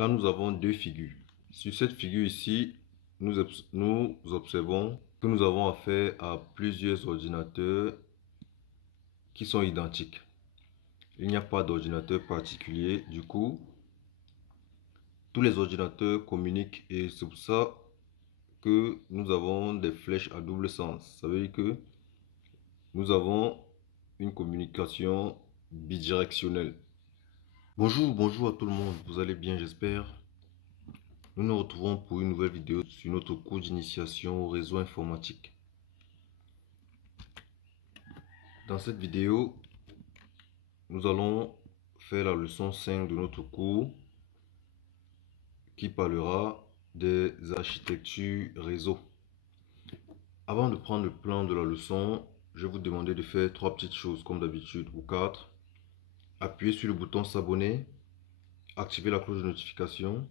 Là, nous avons deux figures. Sur cette figure ici, nous observons que nous avons affaire à plusieurs ordinateurs qui sont identiques. Il n'y a pas d'ordinateur particulier. Du coup, tous les ordinateurs communiquent et c'est pour ça que nous avons des flèches à double sens. Ça veut dire que nous avons une communication bidirectionnelle. Bonjour à tout le monde. Vous allez bien, j'espère. Nous nous retrouvons pour une nouvelle vidéo sur notre cours d'initiation au réseau informatique. Dans cette vidéo, nous allons faire la leçon 5 de notre cours qui parlera des architectures réseau. Avant de prendre le plan de la leçon, je vais vous demander de faire 3 petites choses comme d'habitude ou 4. Appuyez sur le bouton s'abonner, activer la cloche de notification,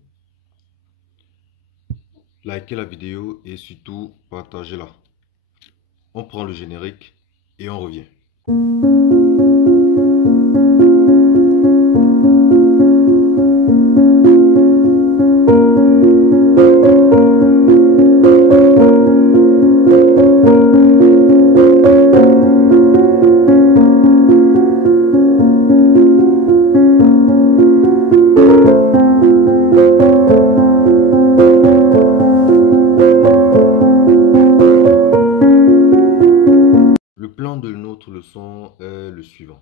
likez la vidéo et surtout partagez-la. On prend le générique et on revient. Le plan de notre leçon est le suivant.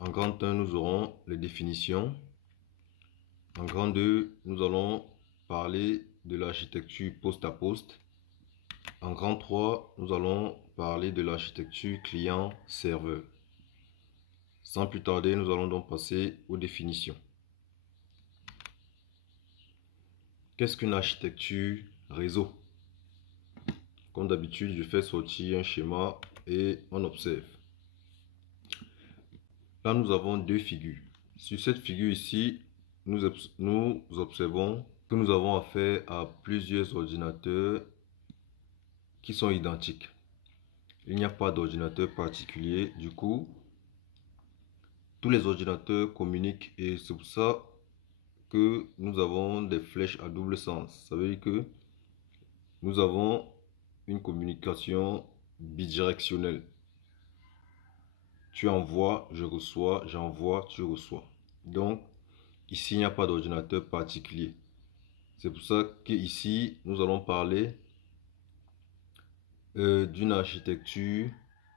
En grand 1, nous aurons les définitions. En grand 2, nous allons parler de l'architecture poste à poste. En grand 3, nous allons parler de l'architecture client-serveur. Sans plus tarder, nous allons donc passer aux définitions. Qu'est-ce qu'une architecture réseau? Comme d'habitude, je fais sortir un schéma et on observe. Là, nous avons deux figures. Sur cette figure ici, nous observons que nous avons affaire à plusieurs ordinateurs qui sont identiques. Il n'y a pas d'ordinateur particulier. Du coup, tous les ordinateurs communiquent et c'est pour ça que nous avons des flèches à double sens. Ça veut dire que nous avons une communication bidirectionnelle. Tu envoies, je reçois, j'envoie, tu reçois. Donc, ici, il n'y a pas d'ordinateur particulier. C'est pour ça qu'ici, nous allons parler d'une architecture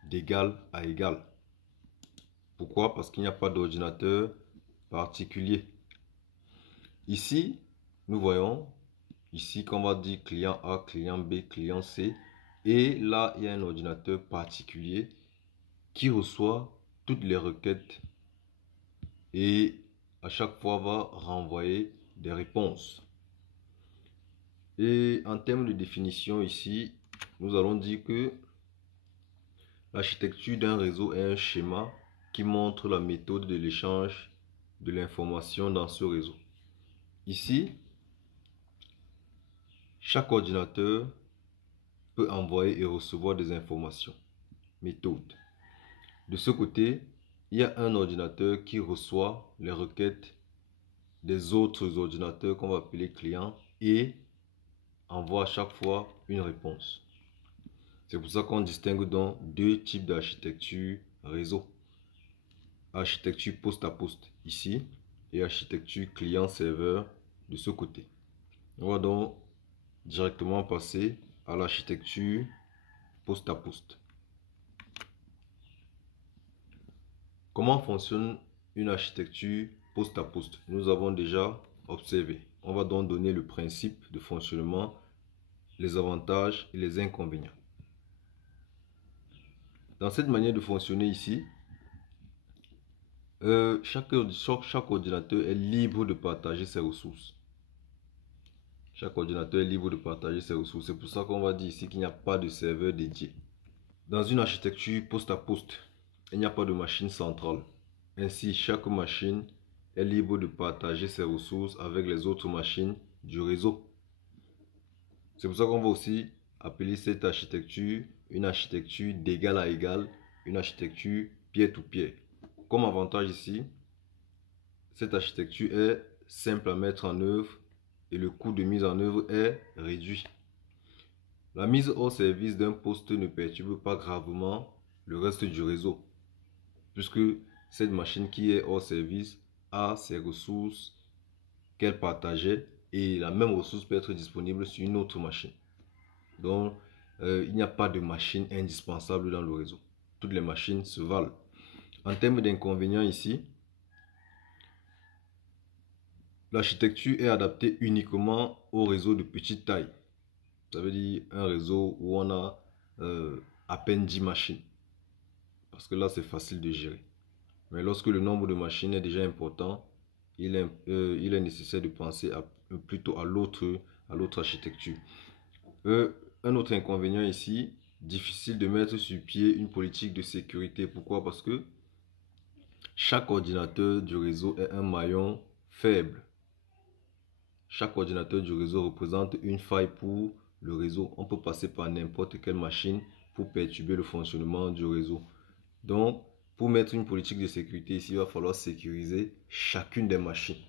d'égal à égal. Pourquoi? Parce qu'il n'y a pas d'ordinateur particulier. Ici, nous voyons, ici, qu'on va dire client A, client B, client C. Et là, il y a un ordinateur particulier qui reçoit toutes les requêtes et à chaque fois va renvoyer des réponses. Et en termes de définition ici, nous allons dire que l'architecture d'un réseau est un schéma qui montre la méthode de l'échange de l'information dans ce réseau. Ici, chaque ordinateur peut envoyer et recevoir des informations. Méthode. De ce côté, il y a un ordinateur qui reçoit les requêtes des autres ordinateurs qu'on va appeler clients et envoie à chaque fois une réponse. C'est pour ça qu'on distingue donc deux types d'architecture réseau. Architecture poste à poste ici et architecture client-serveur de ce côté. On va donc directement passer à l'architecture poste à poste. Comment fonctionne une architecture poste à poste? Nous avons déjà observé. On va donc donner le principe de fonctionnement, les avantages et les inconvénients. Dans cette manière de fonctionner ici, chaque ordinateur est libre de partager ses ressources. Chaque ordinateur est libre de partager ses ressources. C'est pour ça qu'on va dire ici qu'il n'y a pas de serveur dédié. Dans une architecture poste à poste, il n'y a pas de machine centrale. Ainsi, chaque machine est libre de partager ses ressources avec les autres machines du réseau. C'est pour ça qu'on va aussi appeler cette architecture une architecture d'égal à égal, une architecture peer-to-peer. Comme avantage ici, cette architecture est simple à mettre en œuvre et le coût de mise en œuvre est réduit. La mise hors service d'un poste ne perturbe pas gravement le reste du réseau, puisque cette machine qui est hors service a ses ressources qu'elle partageait et la même ressource peut être disponible sur une autre machine. Donc, il n'y a pas de machine indispensable dans le réseau. Toutes les machines se valent. En termes d'inconvénients ici, l'architecture est adaptée uniquement au réseau de petite taille. Ça veut dire un réseau où on a à peine 10 machines. Parce que là, c'est facile de gérer. Mais lorsque le nombre de machines est déjà important, il est nécessaire de penser plutôt à l'autre architecture. Un autre inconvénient ici, difficile de mettre sur pied une politique de sécurité. Pourquoi? Parce que chaque ordinateur du réseau est un maillon faible. Chaque ordinateur du réseau représente une faille pour le réseau. On peut passer par n'importe quelle machine pour perturber le fonctionnement du réseau. Donc, pour mettre une politique de sécurité ici, il va falloir sécuriser chacune des machines.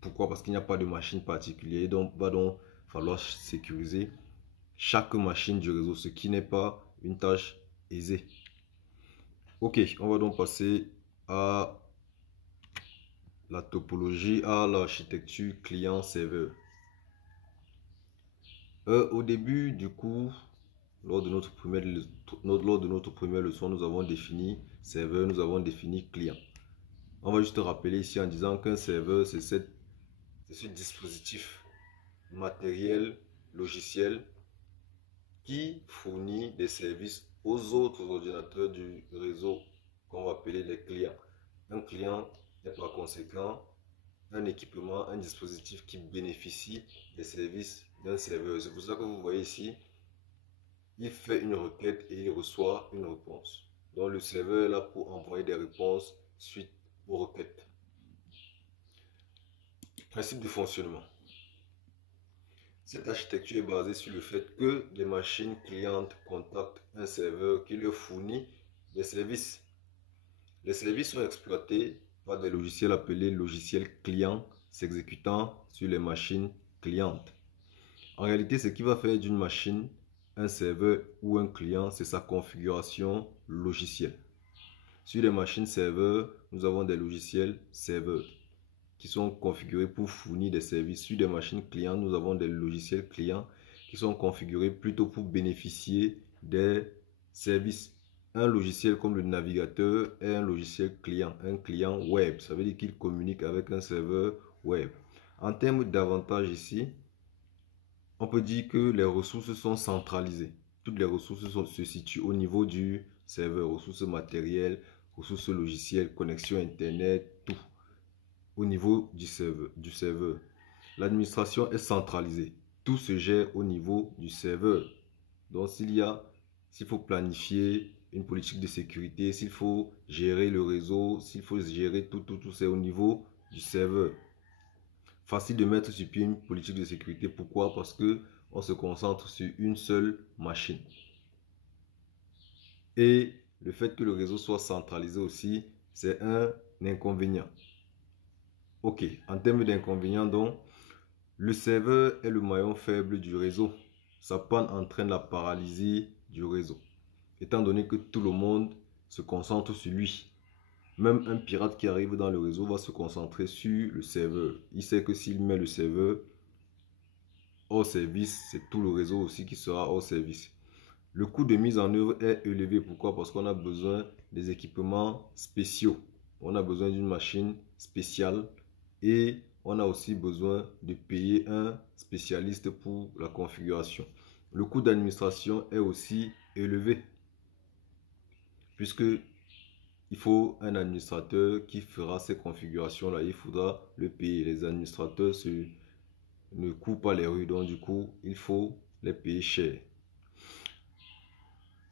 Pourquoi? Parce qu'il n'y a pas de machine particulière. Donc, il va donc falloir sécuriser chaque machine du réseau, ce qui n'est pas une tâche aisée. Ok, on va donc passer à la topologie, à l'architecture client-serveur. Au début du cours, lors de notre première leçon, nous avons défini serveur, nous avons défini client. On va juste rappeler ici en disant qu'un serveur, c'est ce dispositif matériel, logiciel, qui fournit des services aux autres ordinateurs du réseau qu'on va appeler les clients. Un client est par conséquent un équipement, un dispositif qui bénéficie des services d'un serveur. C'est pour ça que vous voyez ici, il fait une requête et il reçoit une réponse. Donc le serveur est là pour envoyer des réponses suite aux requêtes. Principe de fonctionnement. Cette architecture est basée sur le fait que les machines clientes contactent un serveur qui leur fournit des services. Les services sont exploités par des logiciels appelés logiciels clients s'exécutant sur les machines clientes. En réalité, ce qui va faire d'une machine un serveur ou un client, c'est sa configuration logicielle. Sur les machines serveurs, nous avons des logiciels serveurs qui sont configurés pour fournir des services. Sur des machines clients, nous avons des logiciels clients qui sont configurés plutôt pour bénéficier des services. Un logiciel comme le navigateur est un logiciel client, un client web. Ça veut dire qu'il communique avec un serveur web. En termes d'avantages ici, on peut dire que les ressources sont centralisées. Toutes les ressources se situent au niveau du serveur, ressources matérielles, ressources logicielles, connexion Internet, tout au niveau du serveur. L'administration est centralisée. Tout se gère au niveau du serveur. Donc, s'il faut planifier une politique de sécurité, s'il faut gérer le réseau, s'il faut gérer tout, c'est au niveau du serveur. Facile de mettre sur pied une politique de sécurité. Pourquoi? Parce que on se concentre sur une seule machine. Et le fait que le réseau soit centralisé aussi, c'est un inconvénient. Ok, en termes d'inconvénients, donc, le serveur est le maillon faible du réseau. Sa panne entraîne la paralysie du réseau, étant donné que tout le monde se concentre sur lui. Même un pirate qui arrive dans le réseau va se concentrer sur le serveur. Il sait que s'il met le serveur hors service, c'est tout le réseau aussi qui sera hors service. Le coût de mise en œuvre est élevé. Pourquoi? Parce qu'on a besoin des équipements spéciaux. On a besoin d'une machine spéciale et on a aussi besoin de payer un spécialiste pour la configuration. Le coût d'administration est aussi élevé puisque il faut un administrateur qui fera ces configurations-là. Il faudra le payer. Les administrateurs ne courent pas les rues, donc du coup, il faut les payer cher.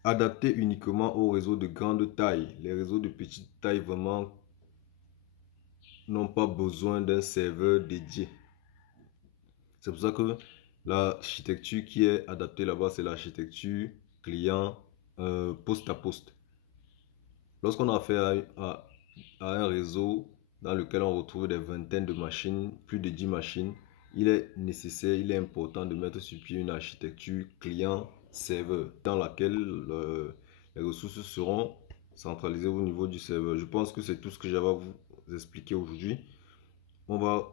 Adapté uniquement aux réseaux de grande taille. Les réseaux de petite taille vraiment n'ont pas besoin d'un serveur dédié. C'est pour ça que l'architecture qui est adaptée là-bas, c'est l'architecture client poste à poste. Lorsqu'on a affaire à un réseau dans lequel on retrouve des vingtaines de machines, plus de 10 machines, il est nécessaire, il est important de mettre sur pied une architecture client-serveur dans laquelle les ressources seront centralisées au niveau du serveur. Je pense que c'est tout ce que j'avais à vous expliquer aujourd'hui. On va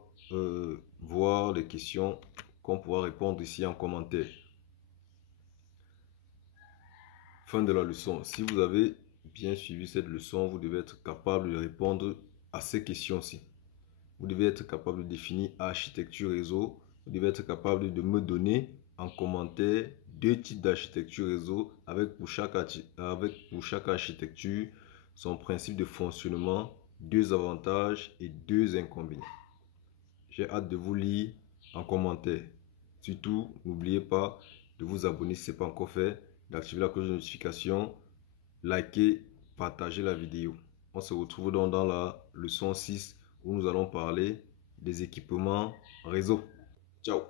voir les questions qu'on pourra répondre ici en commentaire. Fin de la leçon. Si vous avez bien suivi cette leçon, vous devez être capable de répondre à ces questions-ci. Vous devez être capable de définir architecture réseau. Vous devez être capable de me donner en commentaire 2 types d'architecture réseau avec pour chaque architecture son principe de fonctionnement, 2 avantages et 2 inconvénients. J'ai hâte de vous lire en commentaire. Surtout, n'oubliez pas de vous abonner si ce n'est pas encore fait, d'activer la cloche de notification, liker, partager la vidéo. On se retrouve donc dans la leçon 6 où nous allons parler des équipements réseau. Ciao!